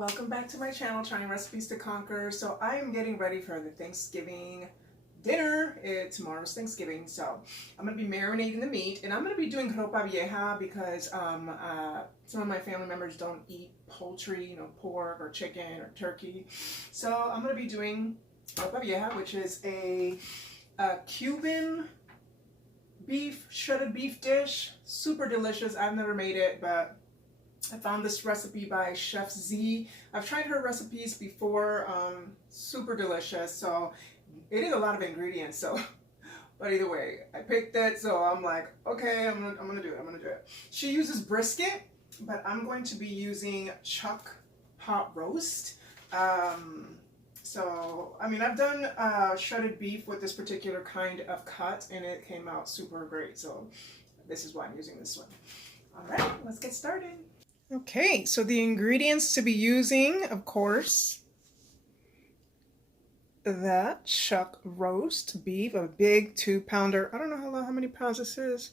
Welcome back to my channel, Trying Recipes to Conquer. So I am getting ready for the Thanksgiving dinner. Tomorrow's Thanksgiving, so I'm going to be marinating the meat, and I'm going to be doing Ropa Vieja because some of my family members don't eat poultry, pork or chicken or turkey. So I'm going to be doing Ropa Vieja, which is a Cuban shredded beef dish. Super delicious. I've never made it, but I found this recipe by Chef Z. I've tried her recipes before. Super delicious. So it is a lot of ingredients. So, but either way, I picked it. So I'm like, okay, I'm gonna do it. She uses brisket, but I'm going to be using chuck pot roast. So I mean, I've done shredded beef with this particular kind of cut, and it came out super great. So this is why I'm using this one. All right, let's get started. Okay, so the ingredients to be using, of course, that chuck roast beef, a big 2-pounder. I don't know how many pounds this is.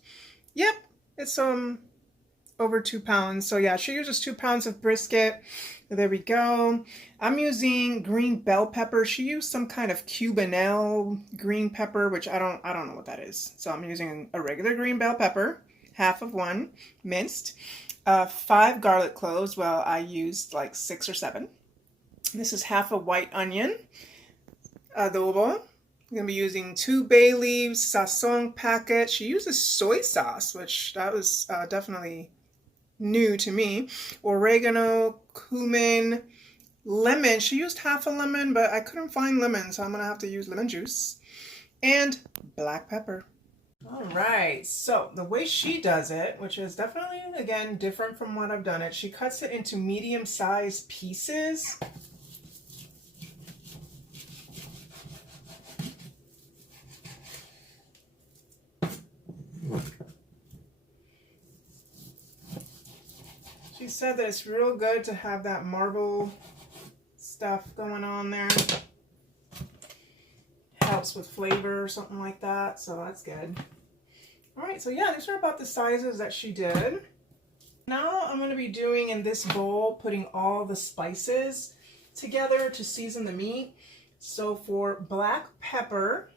Yep, it's over 2 pounds. So yeah, she uses 2 pounds of brisket. There we go. I'm using green bell pepper. She used some kind of Cuban green pepper, which I don't know what that is. So I'm using a regular green bell pepper, half of one, minced. 5 garlic cloves. Well, I used like 6 or 7. This is half a white onion. Adobo. I'm going to be using 2 bay leaves, sazon packet. She uses soy sauce, which that was definitely new to me. Oregano, cumin, lemon. She used half a lemon, but I couldn't find lemon, so I'm going to have to use lemon juice. And black pepper. All right, so the way she does it, which is definitely, again, different from what I've done it, she cuts it into medium-sized pieces. She said that it's real good to have that marble stuff going on there. Helps with flavor or something like that, so that's good. All right, so yeah, these are about the sizes that she did. Now I'm going to be doing in this bowl, putting all the spices together to season the meat. So for black pepper,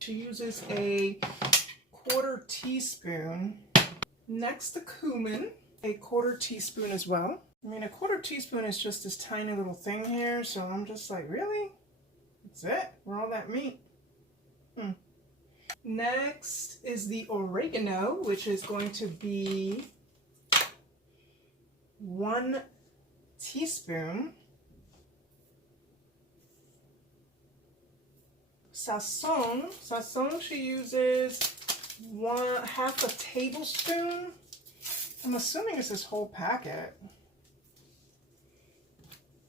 she uses a 1/4 teaspoon. Next, the cumin, a 1/4 teaspoon as well. I mean, a 1/4 teaspoon is just this tiny little thing here, so I'm just like, really? That's it for all that meat? Next is the oregano, which is going to be 1 teaspoon. Sazon, she uses 1/2 tablespoon. I'm assuming it's this whole packet.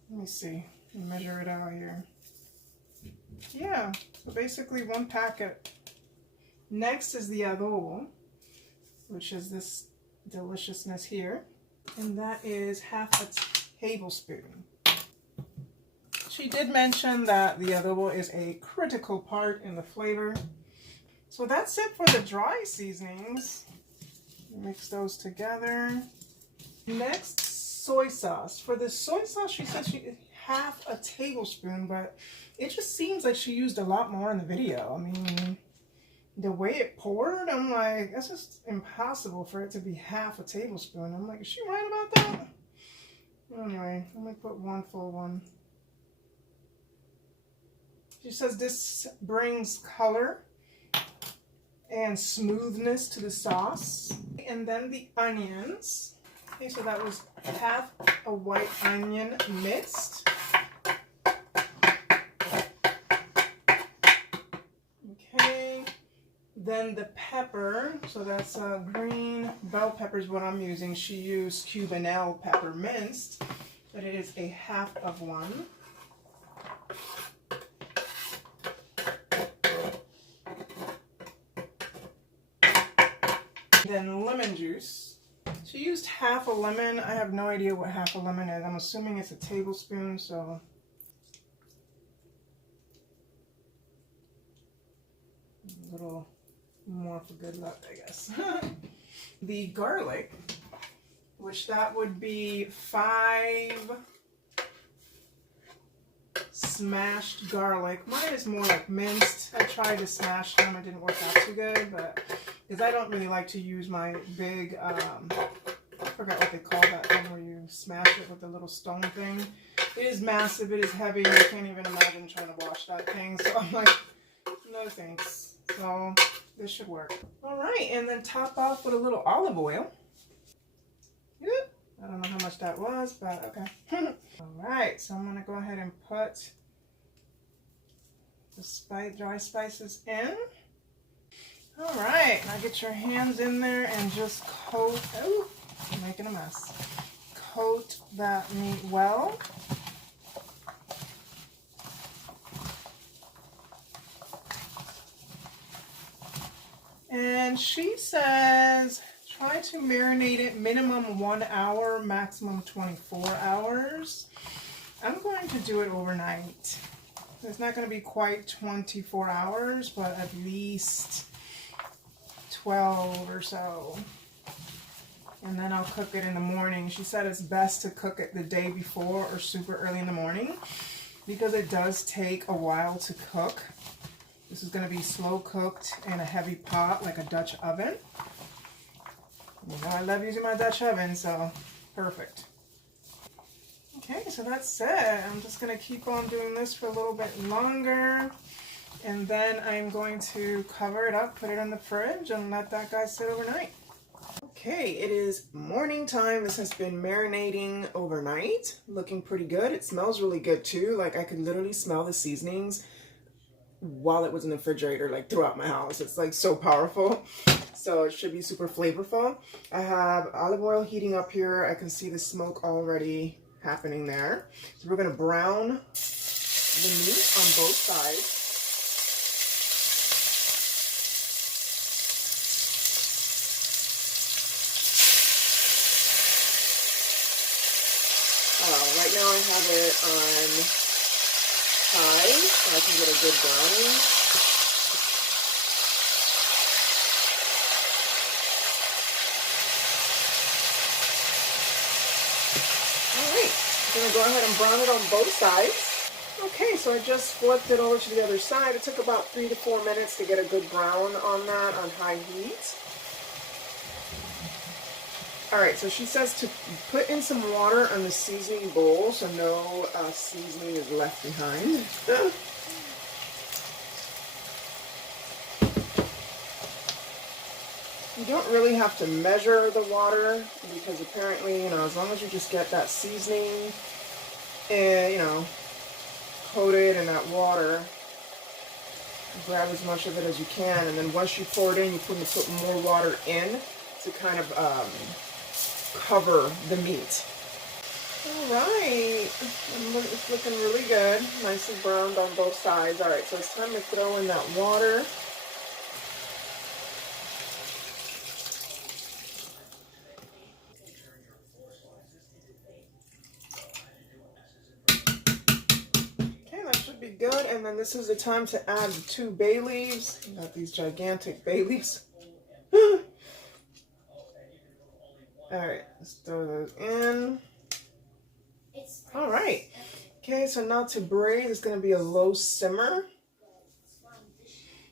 Let me see, measure it out here. Yeah, so basically 1 packet. Next is the adobo, which is this deliciousness here, and that is 1/2 tablespoon. She did mention that the adobo is a critical part in the flavor. So that's it for the dry seasonings. Mix those together. Next, soy sauce. For the soy sauce, she said she 1/2 tablespoon, but it just seems like she used a lot more in the video. I mean, the way it poured, I'm like, that's just impossible for it to be 1/2 tablespoon. I'm like, is she right about that? Anyway, I'm going to put 1 full one. She says this brings color and smoothness to the sauce. And then the onions. Okay, so that was 1/2 white onion minced. Okay, then the pepper. So that's green bell pepper is what I'm using. She used Cuban pepper minced, but it is a 1/2 one. Then lemon juice. She used 1/2 lemon. I have no idea what 1/2 lemon is. I'm assuming it's a tablespoon, so a little more for good luck, I guess. The garlic. which that would be 5 smashed garlic. Mine is more like minced. I tried to smash them. It didn't work out too good, but because I don't really like to use my big, I forgot what they call that thing where you smash it with the little stone thing. It is massive. It is heavy. I can't even imagine trying to wash that thing. So I'm like, no thanks. So this should work. All right, and then top off with a little olive oil. Yep. I don't know how much that was, but okay. All right, so I'm gonna go ahead and put the dry spices in. All right, now get your hands in there and just coat, oh, I'm making a mess. Coat that meat well. And she says, try to marinate it minimum 1 hour, maximum 24 hours. I'm going to do it overnight. It's not going to be quite 24 hours, but at least 12 or so. And then I'll cook it in the morning. She said it's best to cook it the day before or super early in the morning because it does take a while to cook. This is going to be slow cooked in a heavy pot like a Dutch oven. You know I love using my Dutch oven, so perfect. Okay, so that's it. I'm just going to keep on doing this for a little bit longer. And then I'm going to cover it up, put it in the fridge, and let that guy sit overnight. Okay, it is morning time. This has been marinating overnight. Looking pretty good. It smells really good too. Like I could literally smell the seasonings while it was in the refrigerator, like throughout my house. It's like so powerful. So it should be super flavorful. I have olive oil heating up here. I can see the smoke already happening there. So we're gonna brown the meat on both sides. Right now I have it on high so I can get a good browning. Alright, I'm going to go ahead and brown it on both sides. Okay, so I just flipped it over to the other side. It took about 3 to 4 minutes to get a good brown on that on high heat. Alright, so she says to put in some water on the seasoning bowl so no seasoning is left behind. You don't really have to measure the water because apparently, you know, as long as you just get that seasoning and, you know, coated in that water, grab as much of it as you can, and then once you pour it in, you put more water in to kind of cover the meat. Alright, it's looking really good. Nice and browned on both sides. Alright, so it's time to throw in that water. Okay, that should be good. And then this is the time to add the 2 bay leaves. Got these gigantic bay leaves. Alright, let's throw those in. Alright. Okay, so now to braise, it's going to be a low simmer.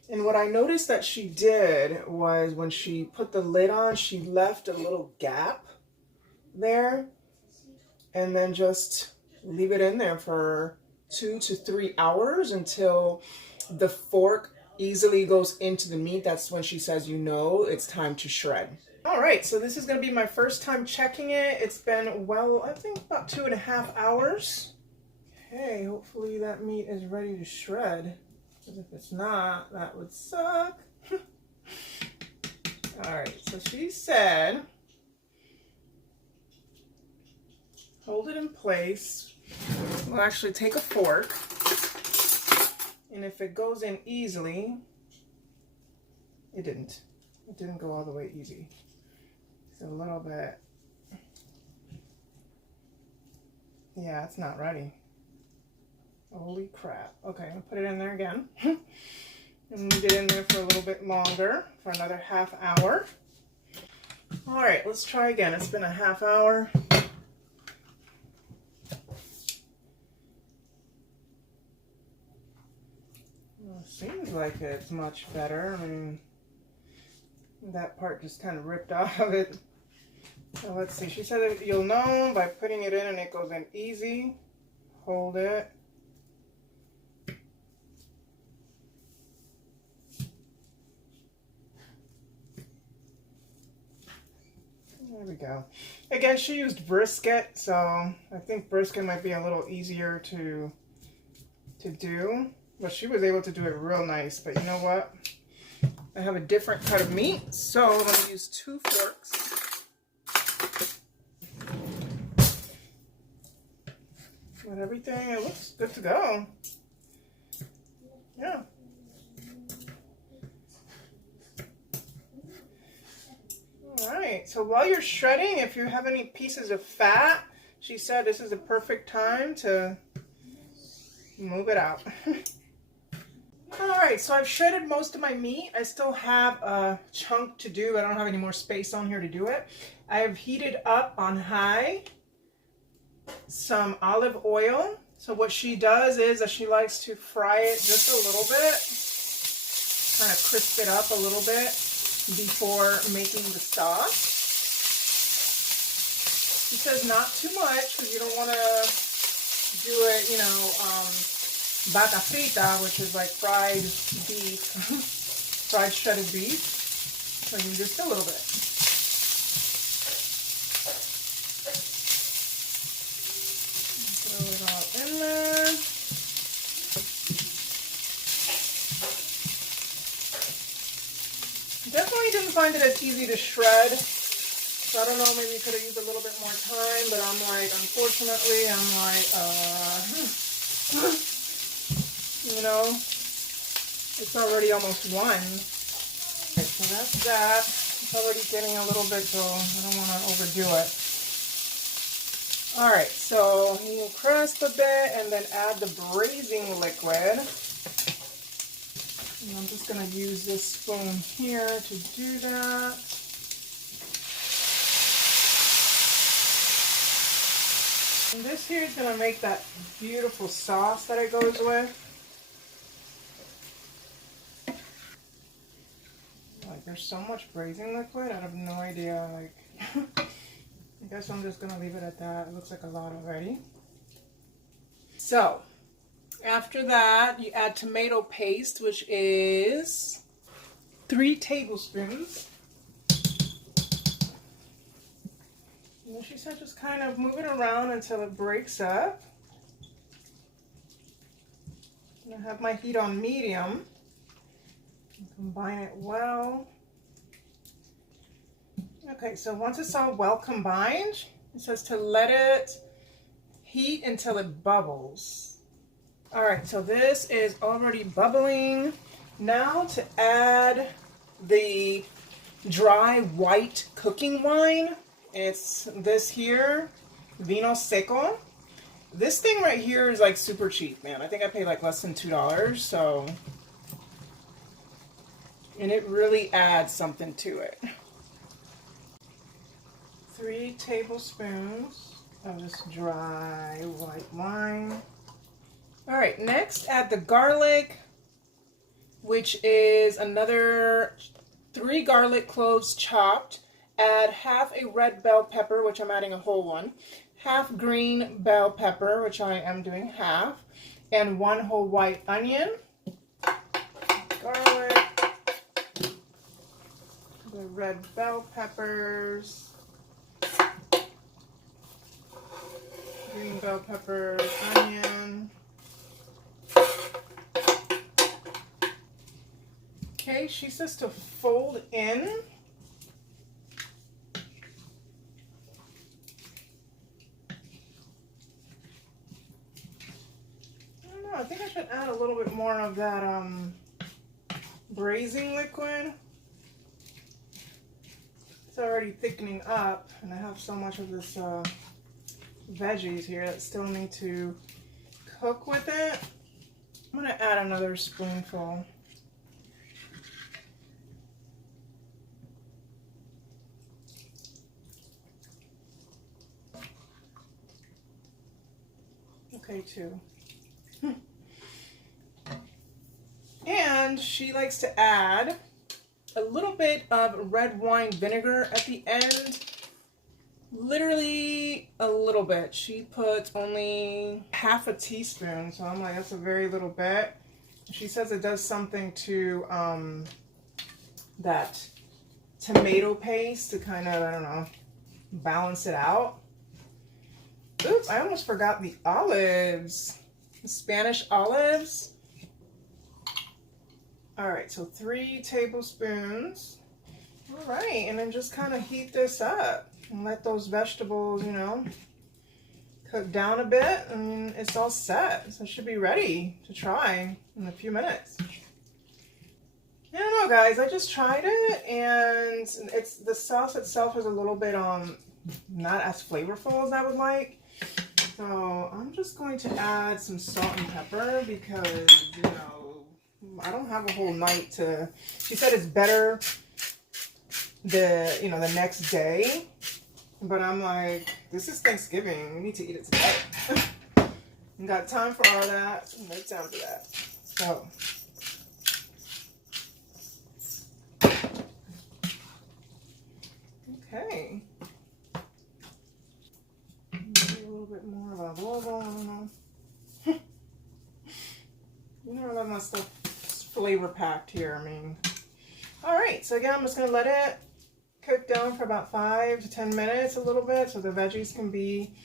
And what I noticed that she did was when she put the lid on, she left a little gap there. And then just leave it in there for 2 to 3 hours until the fork easily goes into the meat. That's when she says, you know, it's time to shred. All right, so this is going to be my first time checking it. It's been, well, I think about 2.5 hours. Okay, hopefully that meat is ready to shred. Because if it's not, that would suck. All right, so she said, hold it in place. We'll actually take a fork. And if it goes in easily, it didn't. It didn't go all the way easy. So a little bit, yeah, it's not ready. Holy crap. Okay, I'll put it in there again. And leave it in there for a little bit longer, for another half hour. All right, let's try again. It's been a half hour. Well, it seems like it's much better. I mean, that part just kind of ripped off of it. So let's see. She said that you'll know by putting it in and it goes in easy. Hold it. There we go. Again, she used brisket, so I think brisket might be a little easier to do. But she was able to do it real nice. But you know what? I have a different cut of meat, so I'm going to use 2 forks. With everything, it looks good to go. Yeah. Alright, so while you're shredding, if you have any pieces of fat, she said this is the perfect time to move it out. Alright, so I've shredded most of my meat. I still have a chunk to do. I don't have any more space on here to do it. I have heated up on high some olive oil. So what she does is that she likes to fry it just a little bit, kind of crisp it up a little bit before making the sauce. She says not too much because you don't want to do it, you know, vaca frita, which is like fried beef, fried shredded beef. So you just a little bit. Throw it all in there. Definitely didn't find it as easy to shred. So I don't know, maybe you could have used a little bit more time, but I'm like, unfortunately, I'm like, you know, it's already almost 1. Okay, so that's that. It's already getting a little bit, so I don't want to overdo it. All right, so you crust a bit and then add the braising liquid. And I'm just going to use this spoon here to do that. And this here is going to make that beautiful sauce that it goes with. Like, there's so much braising liquid, I have no idea. Like, I guess I'm just going to leave it at that. It looks like a lot already. So, after that, you add tomato paste, which is 3 tablespoons. And she said just kind of move it around until it breaks up. I have my heat on medium. Combine it well. Okay, so once it's all well combined, it says to let it heat until it bubbles. All right, so this is already bubbling. Now to add the dry white cooking wine. It's this here, Vino Seco. This thing right here is like super cheap, man. I think I paid like less than $2, so. And it really adds something to it. 3 tablespoons of this dry white wine. All right, next add the garlic, which is another 3 garlic cloves chopped. Add half a red bell pepper, which I'm adding a whole one, half green bell pepper, which I am doing half, and 1 whole white onion, garlic, the red bell peppers, green bell peppers, onion. Okay, she says to fold in. I think I should add a little bit more of that braising liquid. It's already thickening up, and I have so much of this veggies here that still need to cook with it. I'm going to add another spoonful. okay too. And she likes to add a little bit of red wine vinegar at the end. Literally a little bit. She puts only half a teaspoon, so I'm like, that's a very little bit. She says it does something to that tomato paste to kind of, I don't know, balance it out. Oops, I almost forgot the olives. The Spanish olives. All right, so 3 tablespoons. All right, and then just kind of heat this up and let those vegetables, you know, cook down a bit, and it's all set. So it should be ready to try in a few minutes. I don't know, guys, I just tried it, and it's the sauce itself is a little bit not as flavorful as I would like. So I'm just going to add some salt and pepper because, you know, I don't have a whole night to. She said it's better the next day, but I'm like, this is Thanksgiving. We need to eat it today. Got time for all that. No time for that. So. Okay. Maybe a little bit more of a logo. I don't know. You know, I love my stuff flavor packed here. I mean, all right. So again, I'm just gonna let it cook down for about 5 to 10 minutes, a little bit, so the veggies can be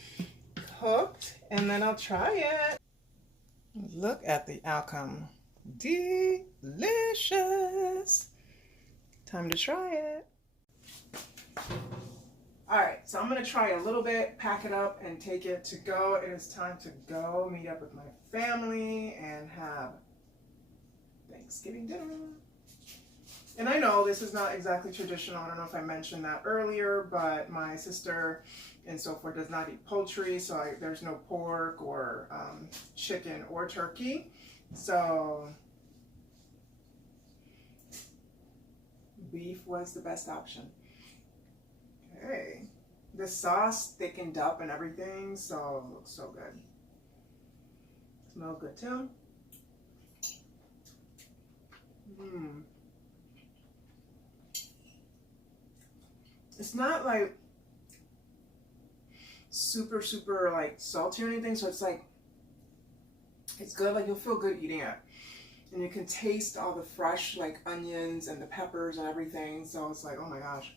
cooked, and then I'll try it. Look at the outcome. Delicious. Time to try it. All right, so I'm gonna try a little bit, pack it up, and take it to go. It is time to go meet up with my family and have Thanksgiving dinner. And I know this is not exactly traditional. I don't know if I mentioned that earlier, but my sister and so forth does not eat poultry, so there's no pork or chicken or turkey. So beef was the best option. Okay, the sauce thickened up and everything, so it looks so good. Smells good too. It's not like super like salty or anything, so it's like, it's good. Like, you'll feel good eating it, and you can taste all the fresh like onions and the peppers and everything, so it's like, oh my gosh.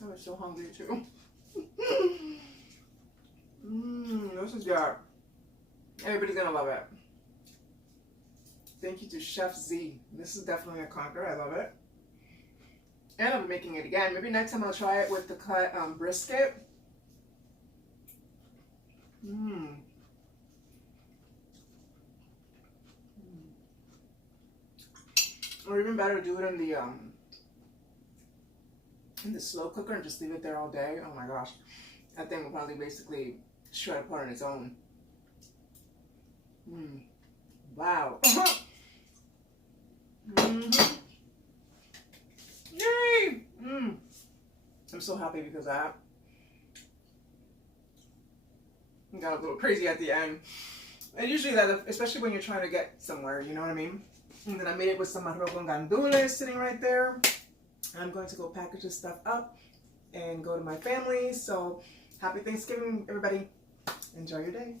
I was so hungry too. This is good. Everybody's gonna love it. Thank you to Chef Z. This is definitely a conquer. I love it. And I'll be making it again. Maybe next time I'll try it with the cut brisket. Or even better, do it in the slow cooker and just leave it there all day. Oh my gosh. That thing will probably basically shred apart on its own. Wow. Yay! I'm so happy because that got a little crazy at the end. And usually that, especially when you're trying to get somewhere, you know what I mean? And then I made it with some arroz con gandules sitting right there. I'm going to go package this stuff up and go to my family. So happy Thanksgiving, everybody. Enjoy your day.